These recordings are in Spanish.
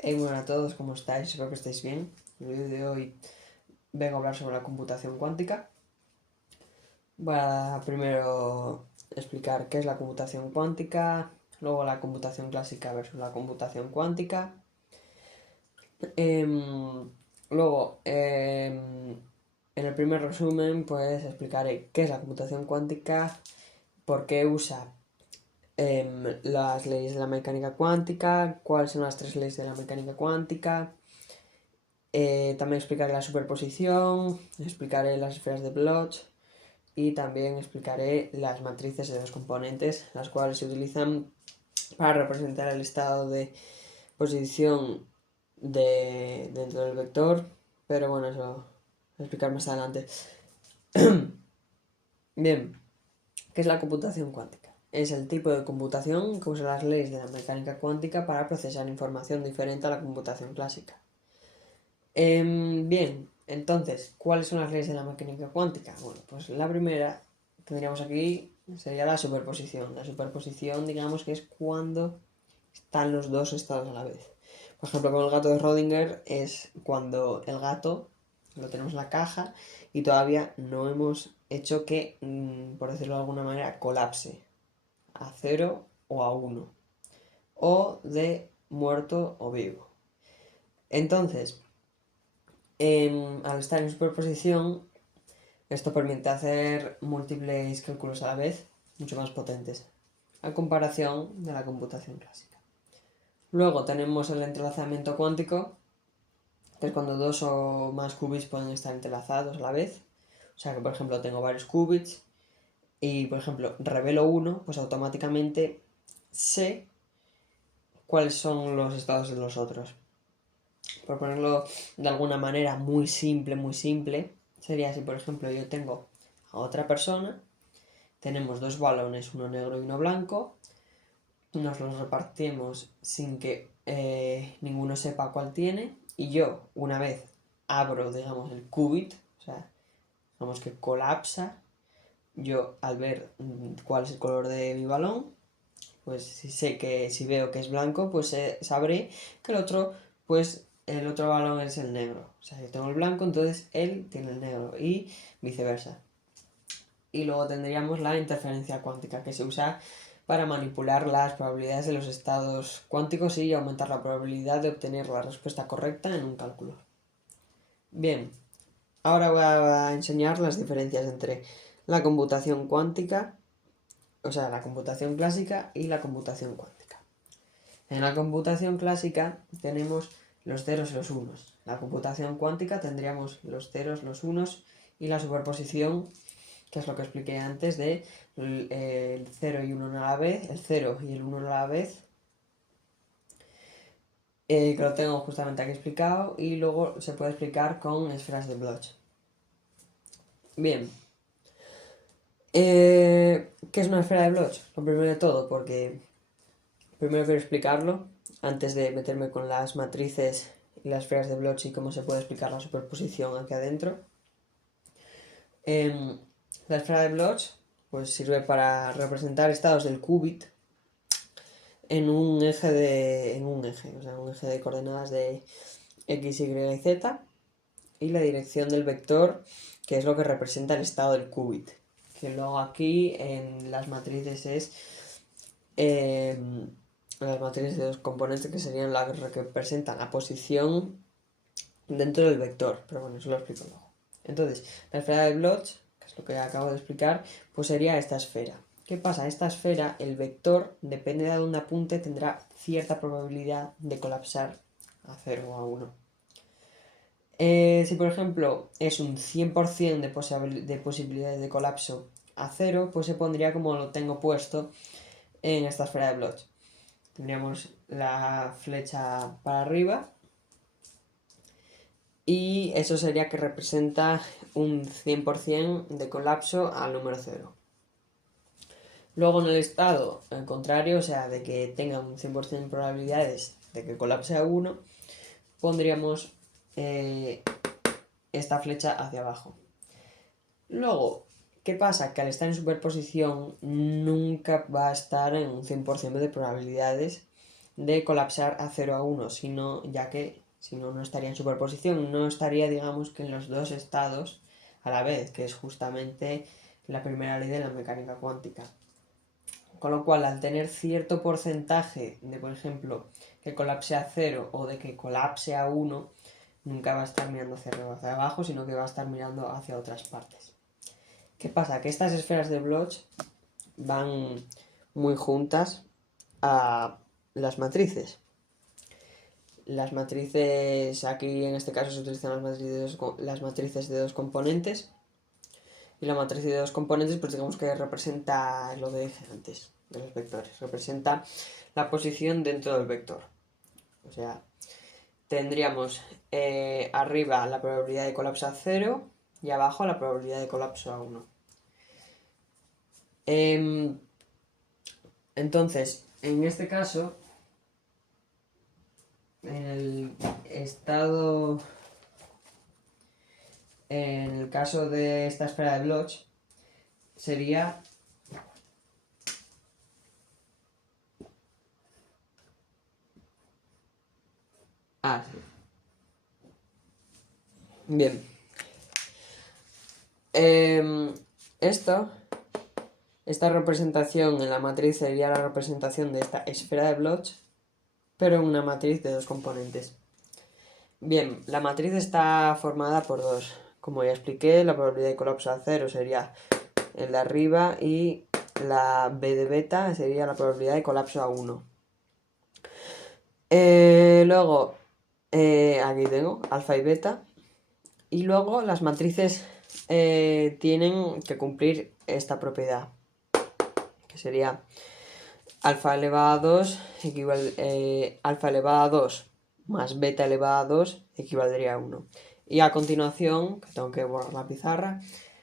Bueno a todos, ¿cómo estáis? Espero que estéis bien. En el vídeo de hoy vengo a hablar sobre la computación cuántica. Voy a primero explicar qué es la computación cuántica, luego la computación clásica versus la computación cuántica. Luego, en el primer resumen, pues explicaré qué es la computación cuántica, por qué usa las leyes de la mecánica cuántica, cuáles son las tres leyes de la mecánica cuántica. También explicaré la superposición, explicaré las esferas de Bloch y también explicaré las matrices de dos componentes, las cuales se utilizan para representar el estado de posición dentro del vector, pero bueno, eso lo voy a explicar más adelante. Bien, ¿qué es la computación cuántica? Es el tipo de computación que usa las leyes de la mecánica cuántica para procesar información diferente a la computación clásica. Bien, entonces, ¿cuáles son las leyes de la mecánica cuántica? Bueno, pues la primera que tendríamos aquí sería la superposición. La superposición, digamos que es cuando están los dos estados a la vez. Por ejemplo, con el gato de Schrödinger es cuando el gato lo tenemos en la caja y todavía no hemos hecho que, por decirlo de alguna manera, colapse a 0 o a 1. O de muerto o vivo. Entonces, al estar en superposición, esto permite hacer múltiples cálculos a la vez, mucho más potentes, a comparación de la computación clásica. Luego tenemos el entrelazamiento cuántico, que es cuando dos o más qubits pueden estar entrelazados a la vez. O sea que, por ejemplo, tengo varios qubits y, por ejemplo, revelo uno, pues automáticamente sé cuáles son los estados de los otros. Por ponerlo de alguna manera muy simple, sería si, por ejemplo, yo tengo a otra persona, tenemos dos balones, uno negro y uno blanco, nos los repartimos sin que ninguno sepa cuál tiene, y yo, una vez abro, digamos, el qubit, o sea, digamos que colapsa, yo al ver cuál es el color de mi balón, pues si veo que es blanco, pues sabré que pues el otro balón es el negro. O sea, yo tengo el blanco, entonces él tiene el negro y viceversa. Y luego tendríamos la interferencia cuántica, que se usa para manipular las probabilidades de los estados cuánticos y aumentar la probabilidad de obtener la respuesta correcta en un cálculo. Bien, ahora voy a enseñar las diferencias entre la computación cuántica, o sea, la computación clásica y la computación cuántica. En la computación clásica tenemos los ceros y los unos. En la computación cuántica tendríamos los ceros, los unos y la superposición, que es lo que expliqué antes de el 0 y 1 a la vez, el 0 y el 1 a la vez, que lo tengo justamente aquí explicado, y luego se puede explicar con esferas de Bloch. Bien, ¿qué es una esfera de Bloch? Lo primero de todo, porque primero quiero explicarlo, antes de meterme con las matrices y las esferas de Bloch y cómo se puede explicar la superposición aquí adentro. La esfera de Bloch pues sirve para representar estados del qubit en un eje o sea, un eje de coordenadas de x, y y z, y la dirección del vector, que es lo que representa el estado del qubit, que luego aquí en las matrices es las matrices de dos componentes, que serían las que representan la posición dentro del vector, pero bueno, eso lo explico luego. Entonces, la esfera de Bloch, que es lo que acabo de explicar, pues sería esta esfera. ¿Qué pasa? Esta esfera, el vector, depende de dónde apunte, tendrá cierta probabilidad de colapsar a 0 o a 1. Si por ejemplo es un 100% de posibilidades de colapso a 0, pues se pondría como lo tengo puesto en esta esfera de Bloch. Tendríamos la flecha para arriba y eso sería que representa un 100% de colapso al número 0. Luego en el estado contrario, o sea, de que tenga un 100% de probabilidades de que colapse a 1, pondríamos esta flecha hacia abajo. Luego, ¿qué pasa? Que al estar en superposición nunca va a estar en un 100% de probabilidades de colapsar a 0 a 1, sino, ya que si no, no estaría en superposición, no estaría, digamos, que en los dos estados a la vez, que es justamente la primera ley de la mecánica cuántica. Con lo cual, al tener cierto porcentaje de, por ejemplo, que colapse a 0 o de que colapse a 1, nunca va a estar mirando hacia arriba o hacia abajo, sino que va a estar mirando hacia otras partes. ¿Qué pasa? Que estas esferas de Bloch van muy juntas a las matrices. Las matrices, aquí en este caso se utilizan las matrices de dos componentes. Y la matriz de dos componentes, pues digamos que representa lo que dije antes de los vectores. Representa la posición dentro del vector. O sea, tendríamos arriba la probabilidad de colapso a 0 y abajo la probabilidad de colapso a 1. Entonces, en este caso, en el caso de esta esfera de Bloch, sería sí. Bien. Esta representación en la matriz sería la representación de esta esfera de Bloch, pero en una matriz de dos componentes. Bien, la matriz está formada por dos. Como ya expliqué, la probabilidad de colapso a 0 sería el de arriba y la B de beta sería la probabilidad de colapso a 1. Luego, aquí tengo alfa y beta. Y luego las matrices tienen que cumplir esta propiedad, que sería alfa elevado a 2 alfa elevado a 2 más beta elevado a 2 equivaldría a 1. Y a continuación, que tengo que borrar la pizarra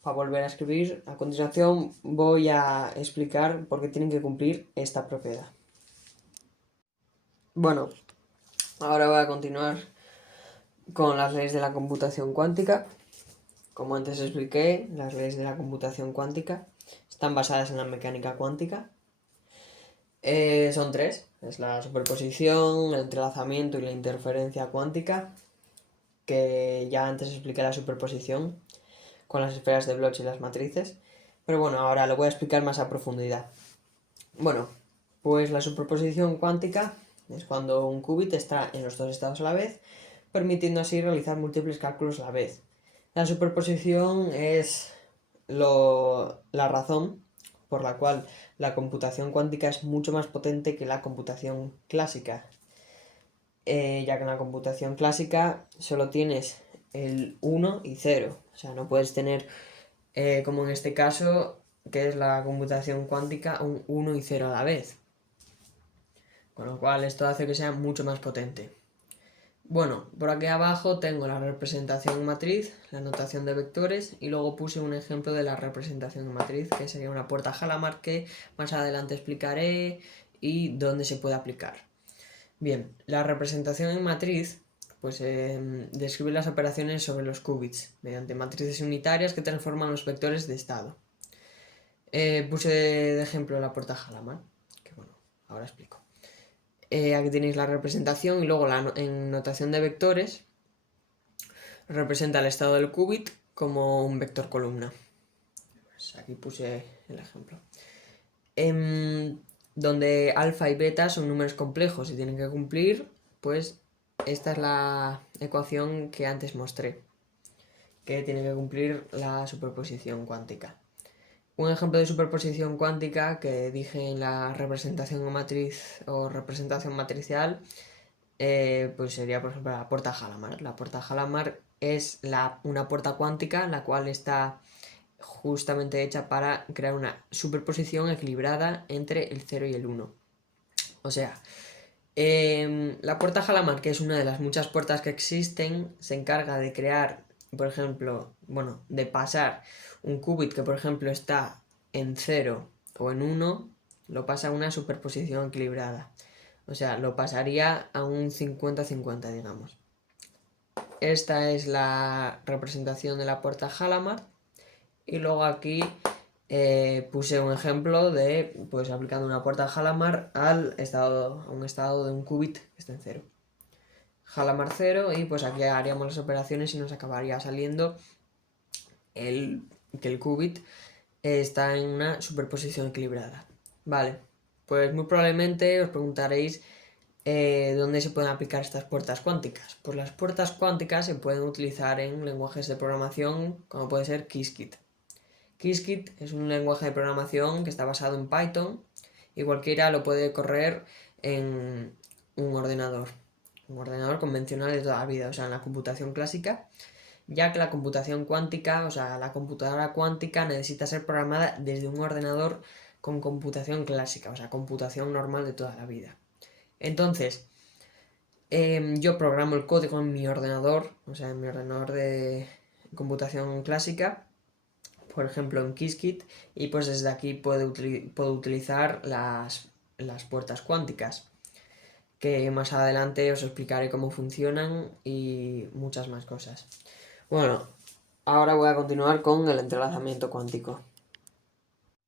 para volver a escribir, a continuación voy a explicar por qué tienen que cumplir esta propiedad. Bueno, ahora voy a continuar con las leyes de la computación cuántica. Como antes expliqué, las leyes de la computación cuántica están basadas en la mecánica cuántica. Son tres, es la superposición, el entrelazamiento y la interferencia cuántica, que ya antes expliqué la superposición con las esferas de Bloch y las matrices, pero bueno, ahora lo voy a explicar más a profundidad. Bueno, pues la superposición cuántica es cuando un qubit está en los dos estados a la vez, permitiendo así realizar múltiples cálculos a la vez. La superposición es la razón por la cual la computación cuántica es mucho más potente que la computación clásica, ya que en la computación clásica solo tienes el 1 y 0, o sea, no puedes tener, como en este caso, que es la computación cuántica, un 1 y 0 a la vez, con lo cual esto hace que sea mucho más potente. Bueno, por aquí abajo tengo la representación en matriz, la notación de vectores y luego puse un ejemplo de la representación en matriz, que sería una puerta Hadamard, que más adelante explicaré y dónde se puede aplicar. Bien, la representación en matriz pues describe las operaciones sobre los qubits mediante matrices unitarias que transforman los vectores de estado. Puse de ejemplo la puerta Hadamard, que bueno, ahora explico. Aquí tenéis la representación y luego en notación de vectores representa el estado del qubit como un vector columna. Pues aquí puse el ejemplo. Donde alfa y beta son números complejos y tienen que cumplir, pues esta es la ecuación que antes mostré, que tiene que cumplir la superposición cuántica. Un ejemplo de superposición cuántica que dije en la representación matriz o representación matricial, pues sería por ejemplo la puerta Hadamard. La puerta Hadamard es una puerta cuántica la cual está justamente hecha para crear una superposición equilibrada entre el 0 y el 1. O sea, la puerta Hadamard, que es una de las muchas puertas que existen, se encarga de crear, por ejemplo, bueno, de pasar un qubit que por ejemplo está en 0 o en 1, lo pasa a una superposición equilibrada. O sea, lo pasaría a un 50-50, digamos. Esta es la representación de la puerta Hadamard. Y luego aquí puse un ejemplo de pues aplicando una puerta Hadamard a un estado de un qubit que está en 0. Hadamard 0 y pues aquí haríamos las operaciones y nos acabaría saliendo que el qubit está en una superposición equilibrada. Vale, pues muy probablemente os preguntaréis ¿dónde se pueden aplicar estas puertas cuánticas? Pues las puertas cuánticas se pueden utilizar en lenguajes de programación como puede ser Qiskit. Qiskit es un lenguaje de programación que está basado en Python y cualquiera lo puede correr en un ordenador convencional de toda la vida, o sea, en la computación clásica, ya que la computación cuántica, o sea, la computadora cuántica necesita ser programada desde un ordenador con computación clásica, o sea, computación normal de toda la vida. Entonces, yo programo el código en mi ordenador, o sea, en mi ordenador de computación clásica, por ejemplo en Qiskit, y pues desde aquí puedo utilizar las puertas cuánticas, que más adelante os explicaré cómo funcionan y muchas más cosas. Bueno, ahora voy a continuar con el entrelazamiento cuántico.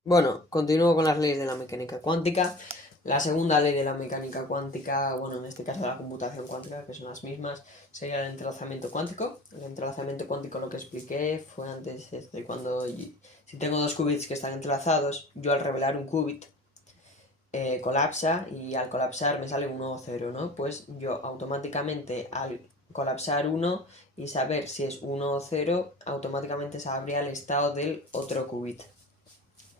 Bueno, continúo con las leyes de la mecánica cuántica. La segunda ley de la mecánica cuántica, bueno, en este caso de la computación cuántica, que son las mismas, sería el entrelazamiento cuántico. El entrelazamiento cuántico, lo que expliqué, fue antes de cuando, si tengo dos qubits que están entrelazados, yo al revelar un qubit colapsa y al colapsar me sale 1 o 0, ¿no? Pues yo automáticamente al colapsar 1 y saber si es 1 o 0, automáticamente sabría el estado del otro qubit.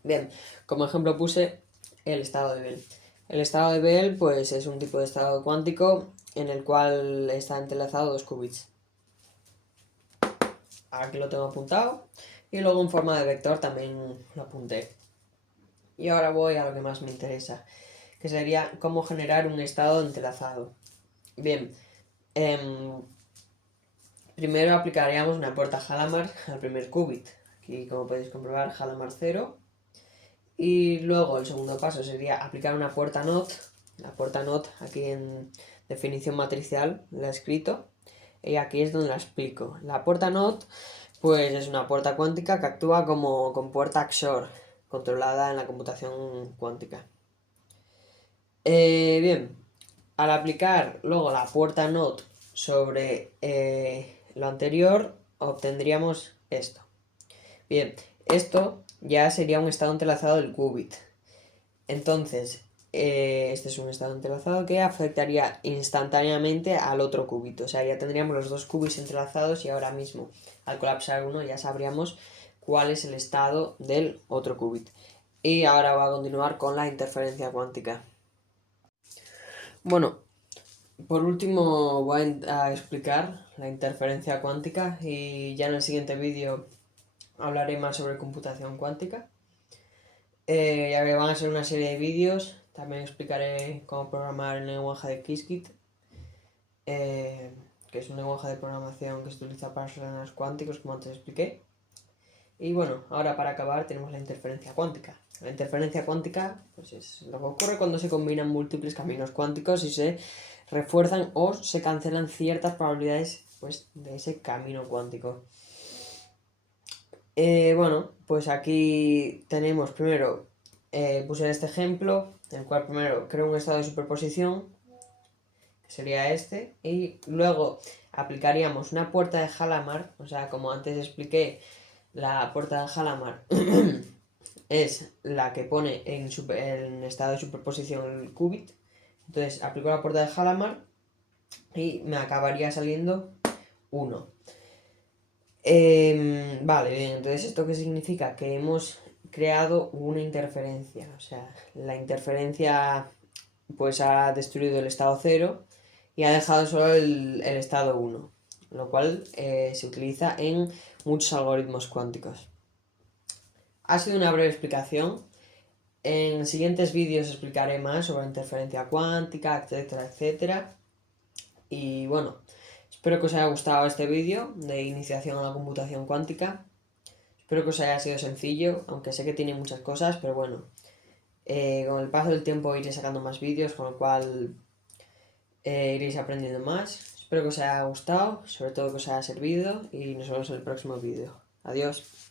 Bien, como ejemplo puse el estado de Bell. El estado de Bell pues es un tipo de estado cuántico en el cual están entrelazados dos qubits. Aquí lo tengo apuntado y luego en forma de vector también lo apunté. Y ahora voy a lo que más me interesa, que sería cómo generar un estado entrelazado. Bien, primero aplicaríamos una puerta Hadamard al primer qubit. Aquí, como podéis comprobar, Hadamard 0. Y luego el segundo paso sería aplicar una puerta NOT. La puerta NOT aquí en definición matricial la he escrito. Y aquí es donde la explico. La puerta NOT pues es una puerta cuántica que actúa como con puerta XOR, controlada en la computación cuántica. Bien, al aplicar luego la puerta NOT sobre lo anterior, obtendríamos esto. Bien, esto ya sería un estado entrelazado del qubit. Entonces, este es un estado entrelazado que afectaría instantáneamente al otro qubit. O sea, ya tendríamos los dos qubits entrelazados y ahora mismo, al colapsar uno, ya sabríamos cuál es el estado del otro qubit. Y ahora va a continuar con la interferencia cuántica. Bueno, por último voy a explicar la interferencia cuántica y ya en el siguiente vídeo hablaré más sobre computación cuántica. Ya que van a ser una serie de vídeos, también explicaré cómo programar el lenguaje de Qiskit, que es un lenguaje de programación que se utiliza para los ordenadores cuánticos, como antes expliqué. Y bueno, ahora para acabar tenemos la interferencia cuántica. La interferencia cuántica pues es lo que ocurre cuando se combinan múltiples caminos cuánticos y se refuerzan o se cancelan ciertas probabilidades pues, de ese camino cuántico. Bueno, pues aquí tenemos primero, puse este ejemplo, en el cual primero creo un estado de superposición, que sería este, y luego aplicaríamos una puerta de Hadamard, o sea, como antes expliqué, la puerta de Hadamard es la que pone en estado de superposición el qubit. Entonces aplico la puerta de Hadamard y me acabaría saliendo 1. Vale, bien, entonces ¿esto qué significa? Que hemos creado una interferencia, o sea, la interferencia pues ha destruido el estado 0 y ha dejado solo el estado 1, lo cual se utiliza en muchos algoritmos cuánticos. Ha sido una breve explicación. En siguientes vídeos explicaré más sobre interferencia cuántica, etcétera, etcétera. Y bueno, espero que os haya gustado este vídeo de iniciación a la computación cuántica. Espero que os haya sido sencillo, aunque sé que tiene muchas cosas, pero bueno. Con el paso del tiempo iré sacando más vídeos, con lo cual iréis aprendiendo más. Espero que os haya gustado, sobre todo que os haya servido y nos vemos en el próximo vídeo. Adiós.